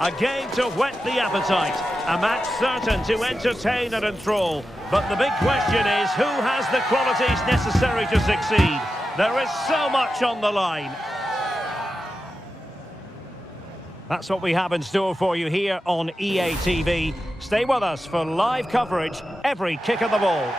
A game to whet the appetite. A match certain to entertain and enthrall. But the big question is, who has the qualities necessary to succeed? There is so much on the line. That's what we have in store for you here on EA TV. Stay with us for live coverage every kick of the ball.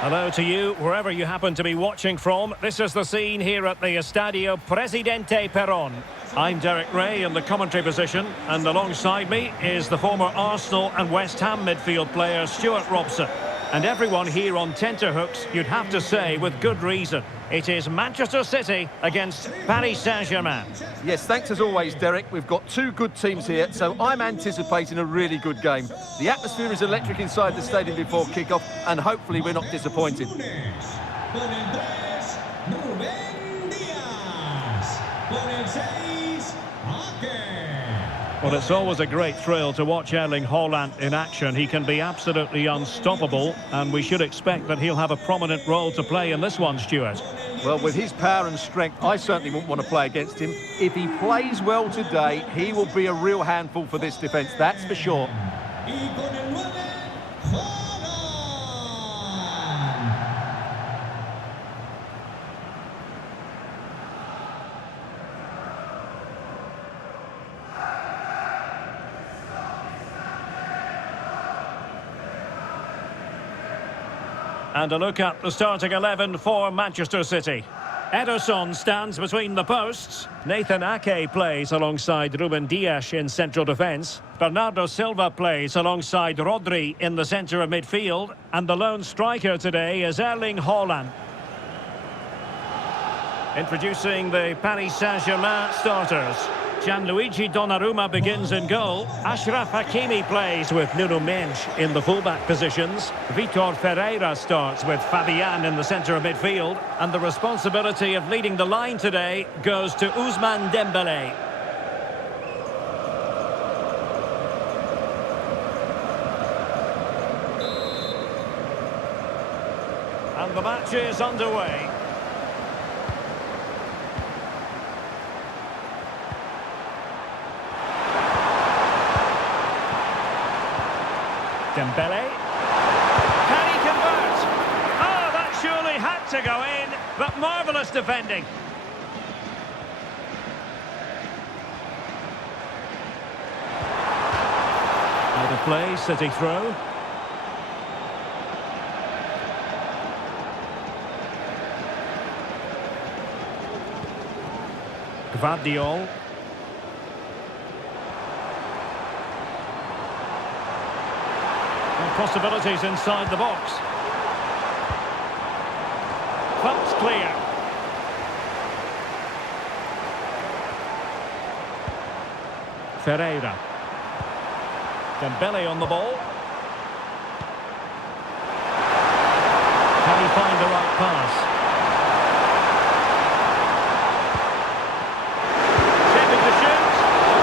Hello to you, wherever you happen to be watching from. This is the scene here at the Estadio Presidente Perón. I'm Derek Ray in the commentary position, and alongside me is the former Arsenal and West Ham midfield player Stuart Robson. And everyone here on tenterhooks, you'd have to say with good reason. It is Manchester City against Paris Saint-Germain. Yes, thanks as always, Derek. We've got two good teams here, so I'm anticipating a really good game. The atmosphere is electric inside the stadium before kick-off, and hopefully we're not disappointed. Well, it's always a great thrill to watch Erling Haaland in action. He can be absolutely unstoppable, and we should expect that he'll have a prominent role to play in this one, Stuart. Well, with his power and strength, I certainly wouldn't want to play against him. If he plays well today, he will be a real handful for this defence, that's for sure. And a look at the starting 11 for Manchester City. Ederson stands between the posts. Nathan Ake plays alongside Ruben Dias in central defence. Bernardo Silva plays alongside Rodri in the centre of midfield. And the lone striker today is Erling Haaland. Introducing the Paris Saint-Germain starters. Gianluigi Donnarumma begins in goal. Achraf Hakimi plays with Nuno Mendes in the fullback positions. Vitor Ferreira starts with Fabian in the centre of midfield. And the responsibility of leading the line today goes to Ousmane Dembélé. And the match is underway. Dembele. Can he convert? Oh, that surely had to go in, but marvellous defending. Out of play, City throw. Gvardiol. Possibilities inside the box. Bumps clear. Ferreira. Dembele on the ball. Can he find the right pass? Shaping to shoot.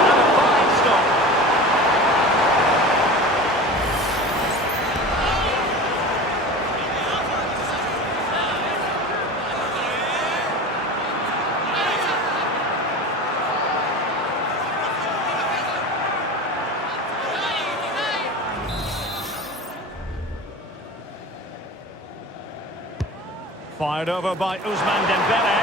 And a fine stop. Fired over by Ousmane Dembele.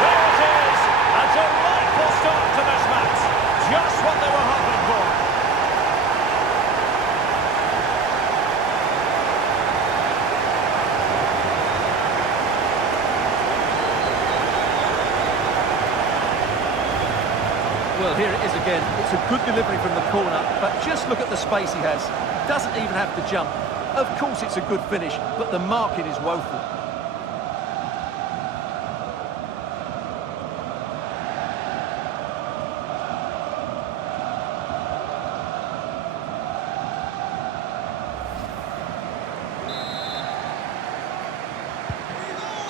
There it is! A delightful start to this match. Just what they were hoping for. Well, here it is again. It's a good delivery from the corner, but just look at the space he has. Doesn't even have to jump. Of course it's a good finish, but the marking is woeful.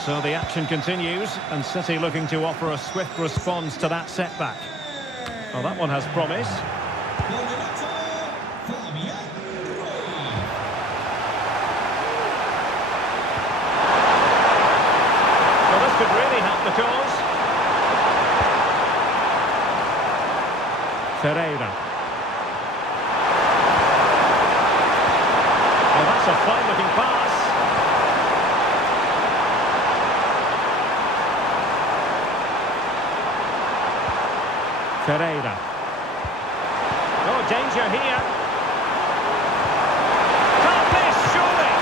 So the action continues, and City looking to offer a swift response to that setback. Well, that one has promise. Well, this could really help the cause. Ferreira. a fine-looking pass. Ferreira. Oh, danger here. Can't miss, surely.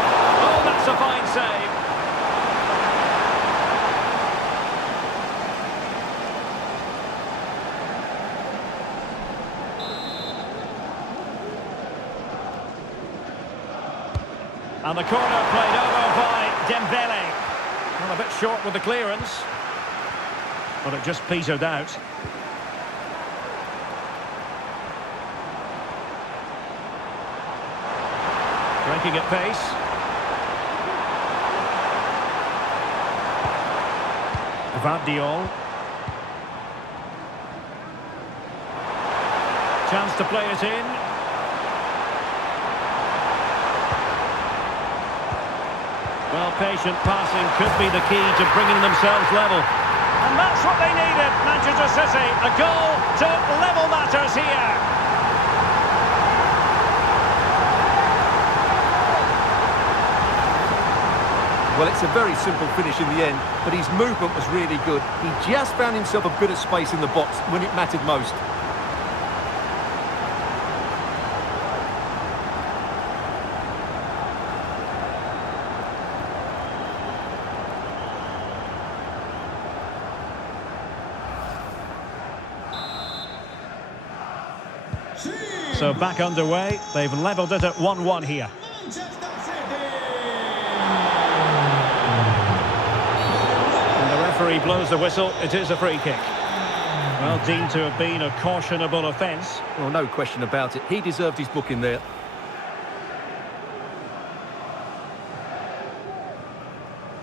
Oh, that's a fine save. And the corner played over by Dembele. Well, a bit short with the clearance. But it just petered out. Breaking at pace. Vardiol. Chance to play it in. Well, patient passing could be the key to bringing themselves level. And that's what they needed, Manchester City. A goal to level matters here. Well, it's a very simple finish in the end, but his movement was really good. He just found himself a bit of space in the box when it mattered most. So back underway. They've levelled it at 1-1 here. Referee blows the whistle. It is a free kick. Well, deemed to have been a cautionable offence. Well, no question about it. He deserved his booking there.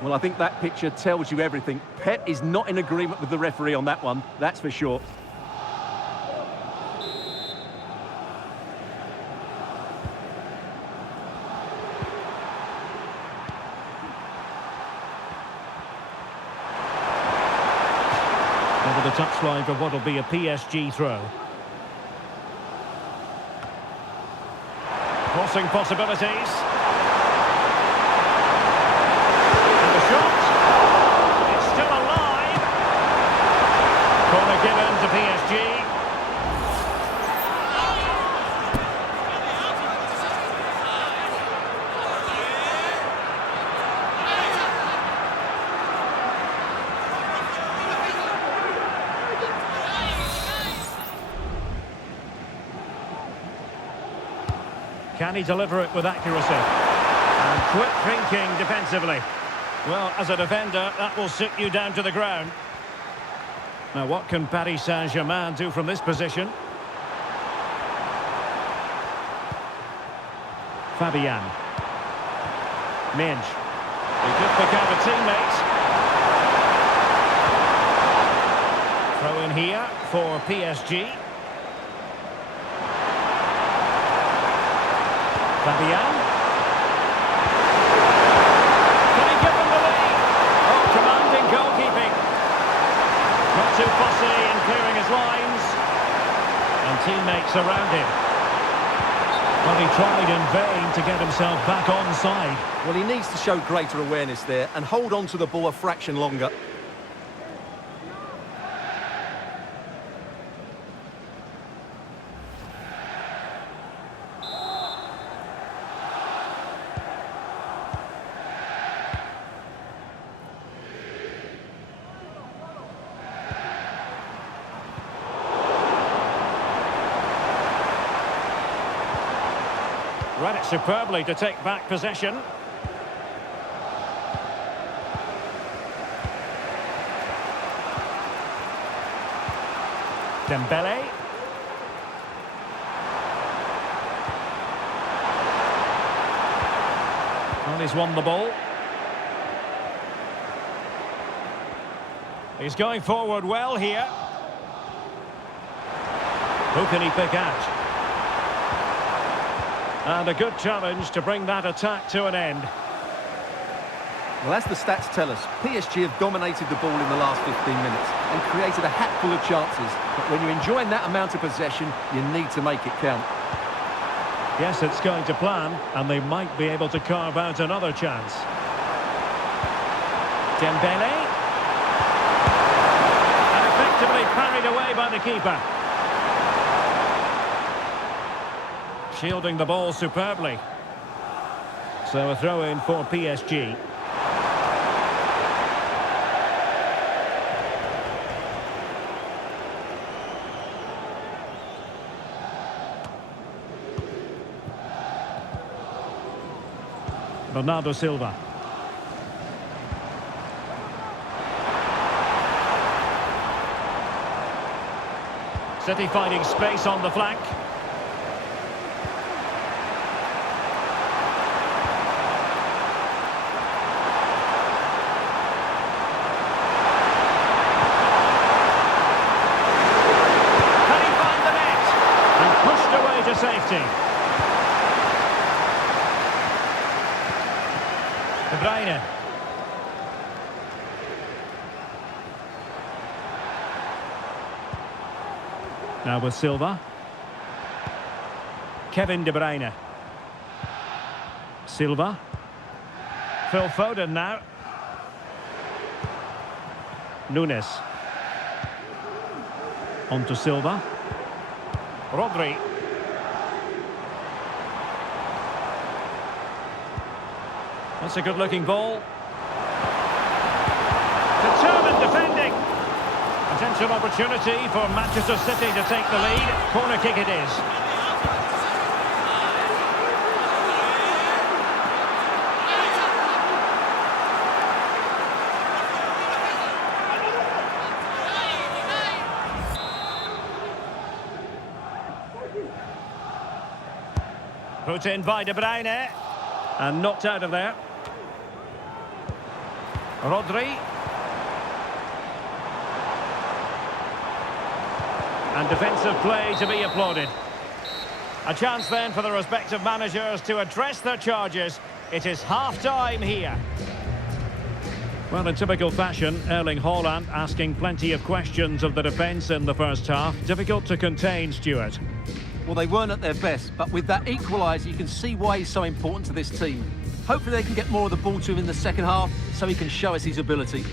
Well, I think that picture tells you everything. Pep is not in agreement with the referee on that one, that's for sure. Over the touchline for what will be a PSG throw. Crossing possibilities. And the shot. It's still alive. Corner given to PSG. Can he deliver it with accuracy? And quick thinking defensively. Well, as a defender, that will sit you down to the ground. Now, what can Paris Saint-Germain do from this position? Fabian. Minge. He could pick out a teammate. Throw in here for PSG. Fabian. Can he give them the lead? Oh, commanding goalkeeping. Not too fussy in clearing his lines. And teammates around him. Well, he tried in vain to get himself back onside. Well, he needs to show greater awareness there and hold on to the ball a fraction longer. Read it superbly to take back possession. Dembele. Well, he's won the ball. He's going forward well here. Who can he pick out? And a good challenge to bring that attack to an end. Well, as the stats tell us, PSG have dominated the ball in the last 15 minutes and created a hatful of chances. But when you're enjoying that amount of possession, you need to make it count. Yes, it's going to plan, and they might be able to carve out another chance. Dembele. And effectively parried away by the keeper. Shielding the ball superbly. So a throw in for PSG. Bernardo Silva. City finding space on the flank. Can he find the net? And pushed away to safety. De Bruyne. Now with Silva. Kevin De Bruyne. Silva. Phil Foden now. Nunes. On to Silva. Rodri. That's a good-looking ball. Determined defending. Potential opportunity for Manchester City to take the lead. Corner kick it is. Put in by De Bruyne. And knocked out of there. Rodri. And defensive play to be applauded. A chance then for the respective managers to address their charges. It is half-time here. Well, in typical fashion, Erling Haaland asking plenty of questions of the defence in the first half. Difficult to contain, Stuart. Well, they weren't at their best, but with that equaliser, you can see why he's so important to this team. Hopefully they can get more of the ball to him in the second half so he can show us his ability.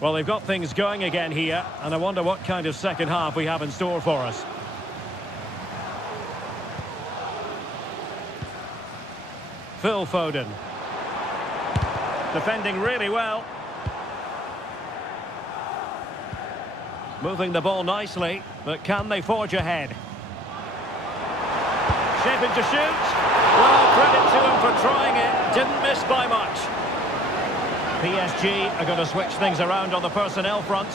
Well, they've got things going again here, and I wonder what kind of second half we have in store for us. Phil Foden. Defending really well. Moving the ball nicely, but can they forge ahead? Shaping to shoot. Well, credit to him for trying it. Didn't miss by much. PSG are going to switch things around on the personnel front.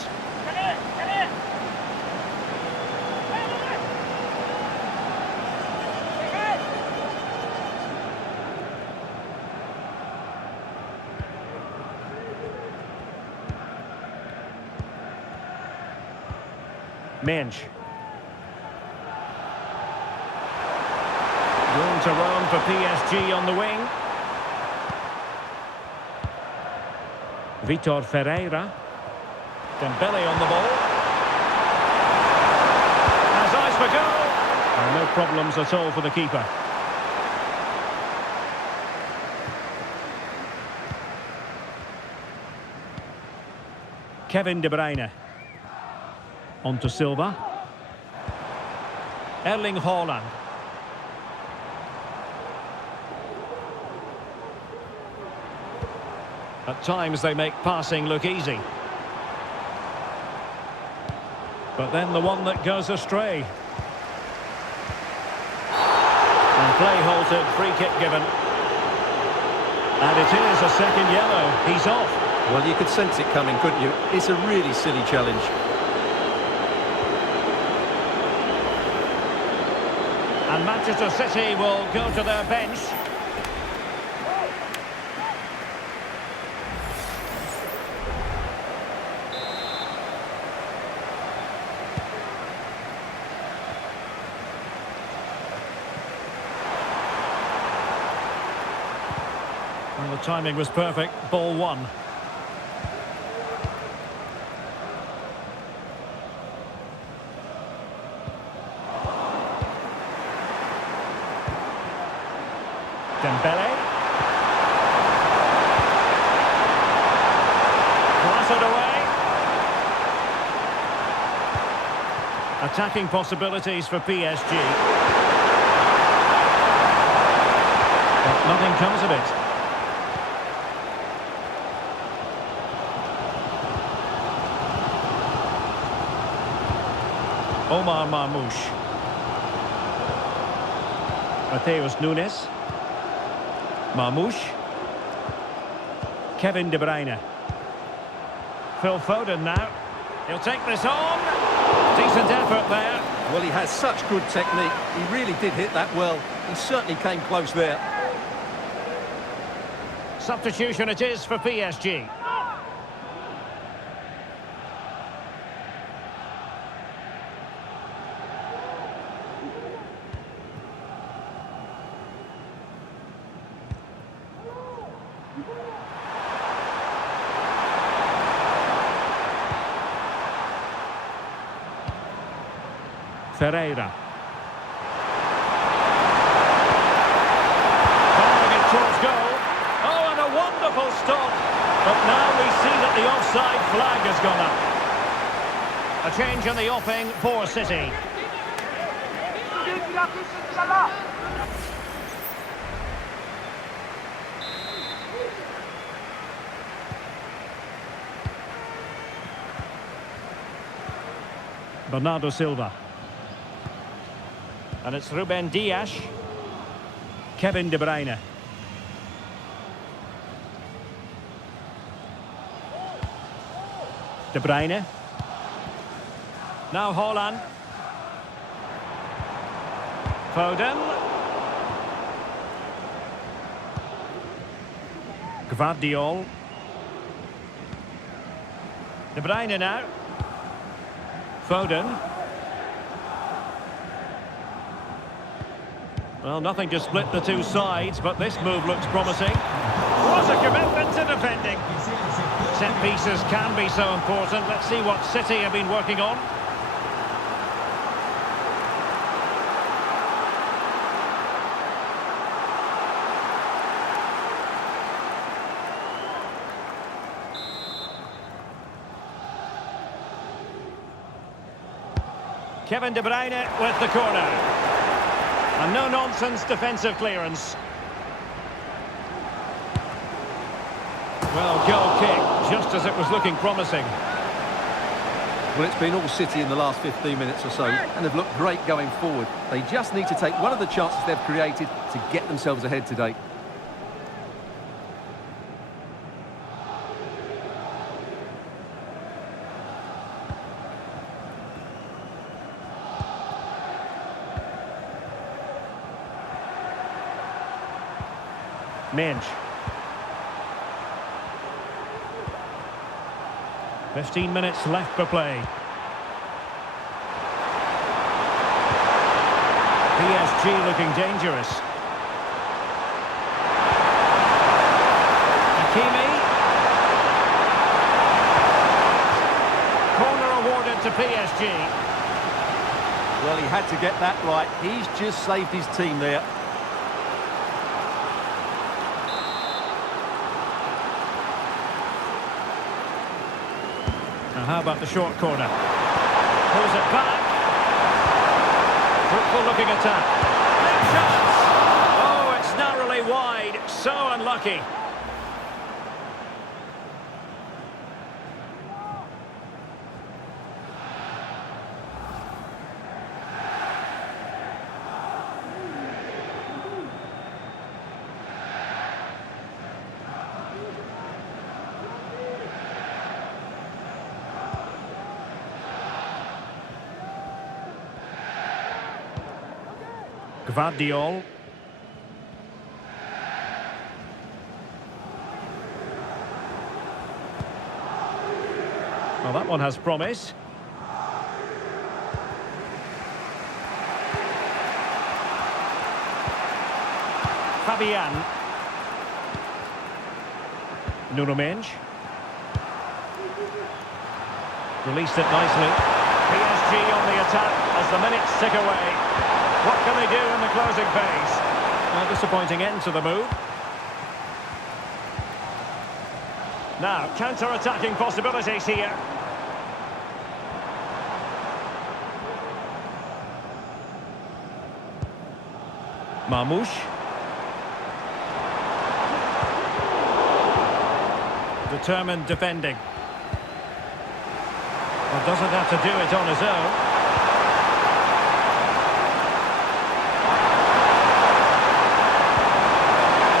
Mensch. Room to roam for PSG on the wing. Vitor Ferreira. Dembele on the ball. Has eyes for goal. And no problems at all for the keeper. Kevin De Bruyne. On to Silva. Erling Haaland. At times they make passing look easy. But then the one that goes astray. And play halted, free kick given. And it is a second yellow. He's off. Well, you could sense it coming, couldn't you? It's a really silly challenge. And Manchester City will go to their bench. Well, the timing was perfect. Ball one. Dembele. Blasted away. Attacking possibilities for PSG. But nothing comes of it. Omar Marmoush. Mateus Nunes. Marmoush. Kevin De Bruyne. Phil Foden now. He'll take this on. Decent effort there. Well, he has such good technique. He really did hit that well. He certainly came close there. Substitution it is for PSG. Ferreira. Firing it towards goal. Oh, and a wonderful stop. But now we see that the offside flag has gone up. A change in the offing for City. Bernardo Silva. And it's Ruben Dias. Kevin De Bruyne. De Bruyne. Now Haaland. Foden. Gvardiol. De Bruyne now. Foden. Well, nothing to split the two sides, but this move looks promising. Was a commitment to defending. Set pieces can be so important. Let's see what City have been working on. Kevin De Bruyne with the corner. And no-nonsense defensive clearance. Well, goal kick, just as it was looking promising. Well, it's been all City in the last 15 minutes or so, and they've looked great going forward. They just need to take one of the chances they've created to get themselves ahead today. Minge. 15 minutes left for play. PSG looking dangerous. Hakimi. Corner awarded to PSG. Well, he had to get that right. He's just saved his team there. Now how about the short corner? Pulls it back. Fruitful looking attack. Big chance! Oh, it's narrowly wide. So unlucky. Gvardiol. Well, that one has promise. Fabian. Nuno Mendes. Released it nicely. PSG on the attack as the minutes tick away. What can they do in the closing phase? A disappointing end to the move. Now, counter-attacking possibilities here. Marmoush. Determined defending. Well, doesn't have to do it on his own.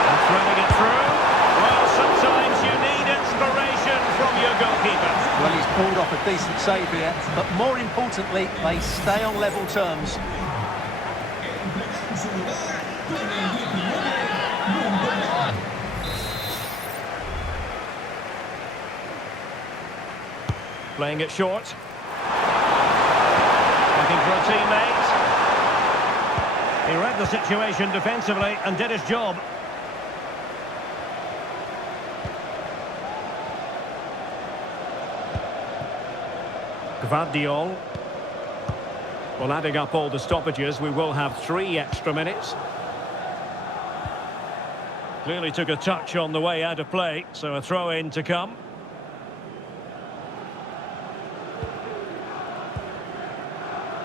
And threading it through. Well, sometimes you need inspiration from your goalkeeper. Well, he's pulled off a decent save here, but more importantly, they stay on level terms. Playing it short. Looking for a teammate. He read the situation defensively and did his job. Gvardiol. Well, adding up all the stoppages, we will have 3 extra minutes. Clearly took a touch on the way out of play, so a throw-in to come.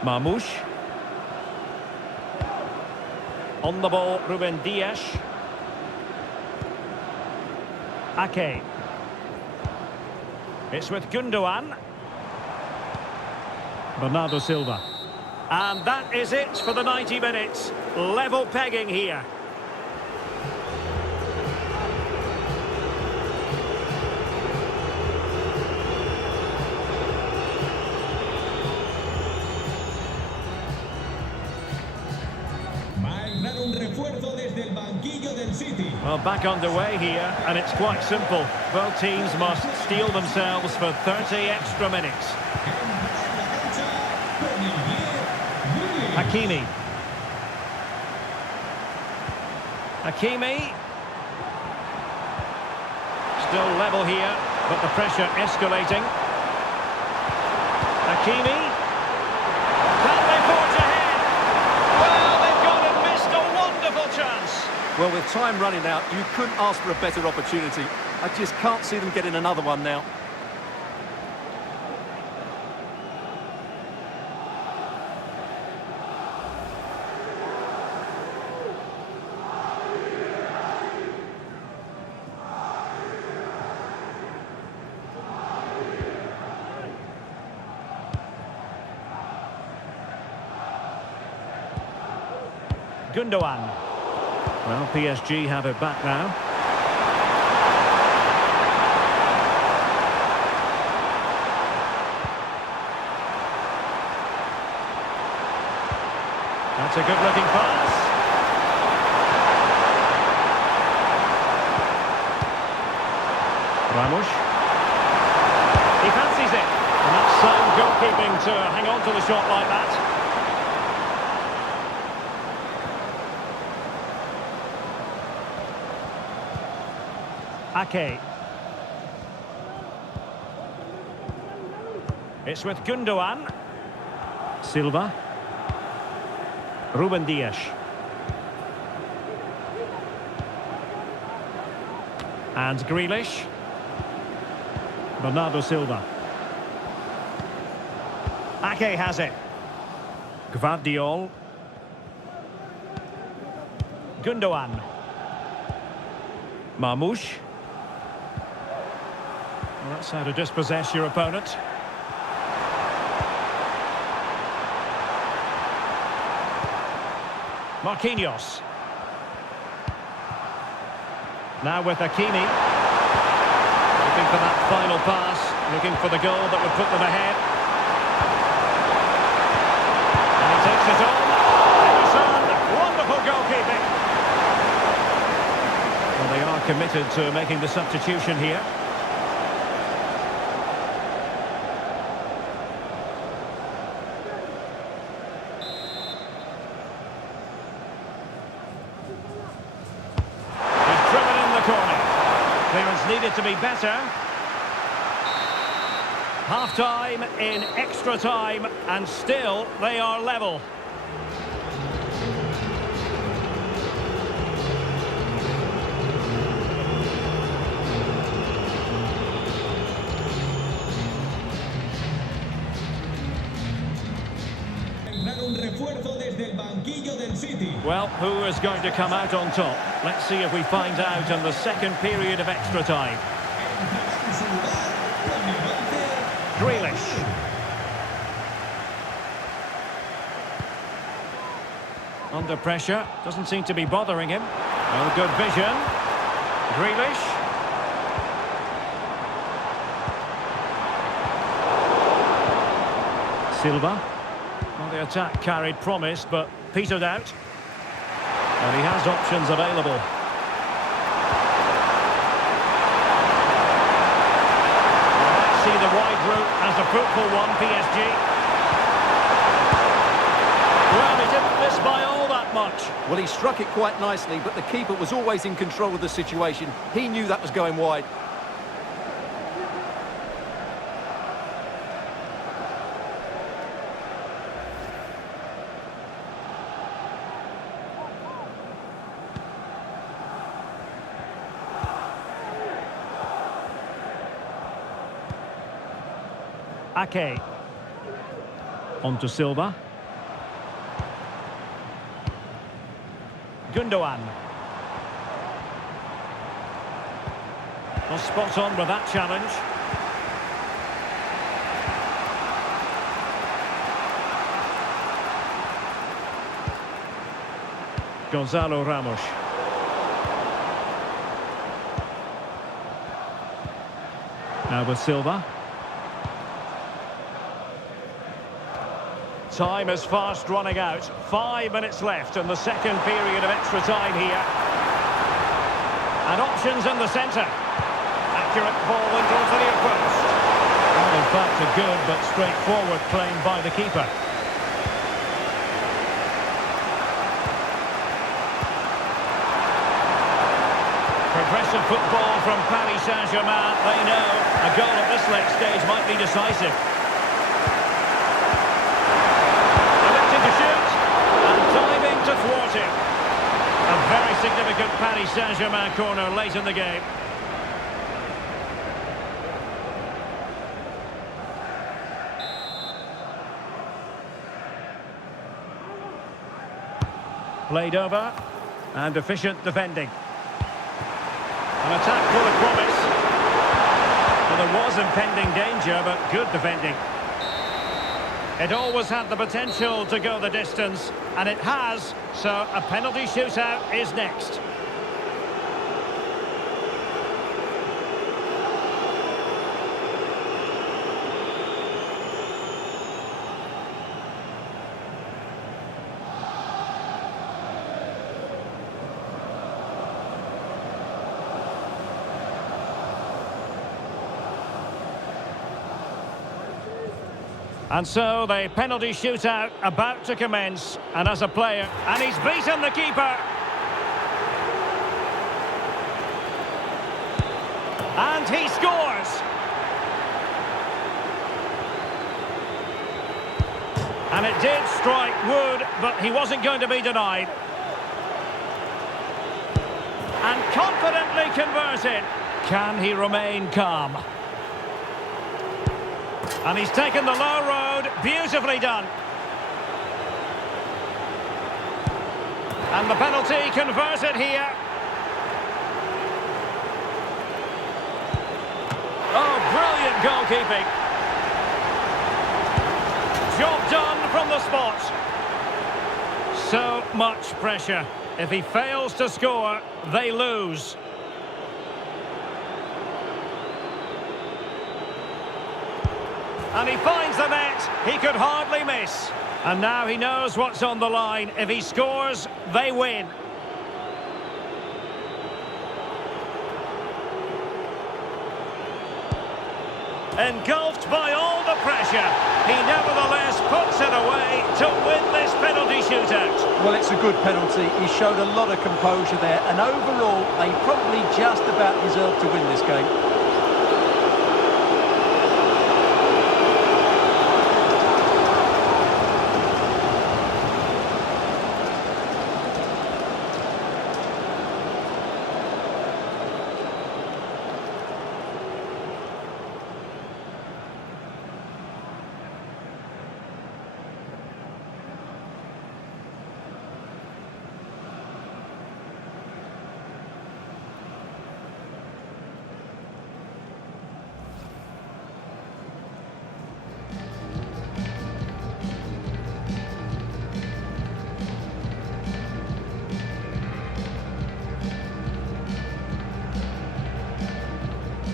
Marmoush. On the ball, Ruben Dias. Ake. It's with Gundogan. Bernardo Silva. And that is it for the 90 minutes. Level pegging here. Well, back underway here, and it's quite simple. Both teams must steel themselves for 30 extra minutes. Hakimi. Hakimi. Still level here, but the pressure escalating. Hakimi. Can they forge ahead? Well, they've gone and missed a wonderful chance. Well, with time running out, you couldn't ask for a better opportunity. I just can't see them getting another one now. Gundogan. Well, PSG have it back now. That's a good-looking pass. Ramos. He fancies it. And that's sound goalkeeping to hang on to the shot like that. Ake. It's with Gundogan. Silva. Ruben Dias. And Grealish. Bernardo Silva. Ake has it. Gvardiol. Gundogan. Marmoush. Well, that's how to dispossess your opponent. Marquinhos. Now with Hakimi. Looking for that final pass. Looking for the goal that would put them ahead. And he takes it on. Henderson. Wonderful goalkeeping. Well, they are committed to making the substitution here. Clearance needed to be better. Half-time in extra time, and still they are level. un refuerzo desde el banquillo del City. Well, who is going to come out on top? Let's see if we find out in the second period of extra time. En su lugar, pone avance. Grealish. Under pressure, doesn't seem to be bothering him. Oh, good vision. Grealish. Silva. Well, the attack carried promise, but petered out. And he has options available. Let's see the wide route as a fruitful one, PSG. Well, he didn't miss by all that much. Well, he struck it quite nicely, but the keeper was always in control of the situation. He knew that was going wide. Ake. On to Silva. Gundogan. Well, spot on with that challenge. Gonzalo Ramos. Now with Silva. Time is fast running out. 5 minutes left in the second period of extra time here. And options in the centre. Accurate ball into the near post. Well, in fact, a good but straightforward claim by the keeper. Progressive football from Paris Saint-Germain. They know a goal at this late stage might be decisive. To thwart him. A very significant Paris Saint-Germain corner late in the game. Played over and efficient defending. An attack full of promise. Well, there was impending danger, but good defending. It always had the potential to go the distance, and it has, so a penalty shootout is next. And so the penalty shootout about to commence, and as a player, and he's beaten the keeper. And he scores. And it did strike Wood, but he wasn't going to be denied. And confidently converted. Can he remain calm? And he's taken the low road, beautifully done. And the penalty converted here. Oh, brilliant goalkeeping. Job done from the spot. So much pressure. If he fails to score, they lose. And he finds the net. He could hardly miss. And now he knows what's on the line. If he scores, they win. Engulfed by all the pressure, he nevertheless puts it away to win this penalty shootout. Well, it's a good penalty. He showed a lot of composure there, and overall, they probably just about deserved to win this game.